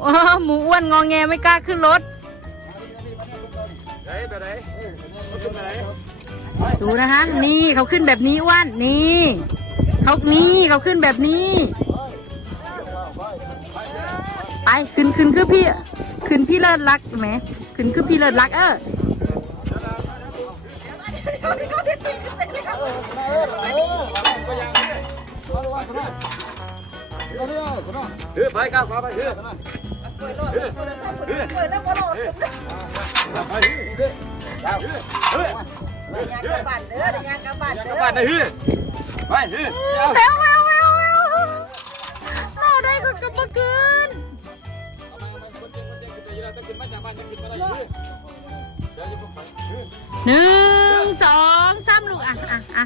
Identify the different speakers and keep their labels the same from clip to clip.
Speaker 1: โอ้หมูอ้วนงองแงไม่กล้าขึ้นรถ ดูนะคะ นี่เขาขึ้นแบบนี้อ้วนนี่เขานี่เขาขึ้นแบบนี้ ไปขึ้นขึ้นคือพี่ ขึ้นพี่เลิศรักไหมขึ้นคือพี่เลิศรักเออ
Speaker 2: เฮ้ยไปก้าวขาไปเฮ้ยเฮ้ยเฮ้ยเฮ้ยไปเฮ้ยเฮ้ยเฮ้ย
Speaker 3: งานกระบาดเด้องานกระบาด
Speaker 2: ก
Speaker 3: เด้
Speaker 2: ลับ
Speaker 3: อ
Speaker 2: บ้านนะเฮ้ยไปเฮ้ยเอา
Speaker 1: แววแววแววแววเราได้ก็กลับมาคืนหนึ่งสองสามลูกอะอะอะ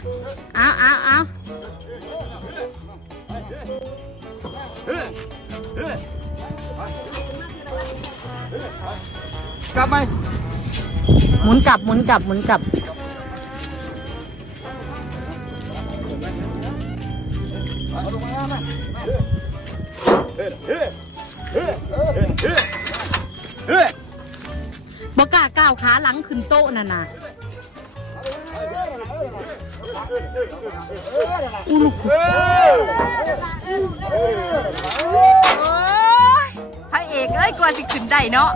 Speaker 1: เอาเอาเอา
Speaker 2: กลับไป
Speaker 1: หมุนกลับหมุนกลับหมุนกลับบอกล้าก้าวขาหลังขึ้นโต๊ะน่ะนะอู้ลูก
Speaker 2: เฮ้
Speaker 1: ว่าสิขึ้นได้เนาะ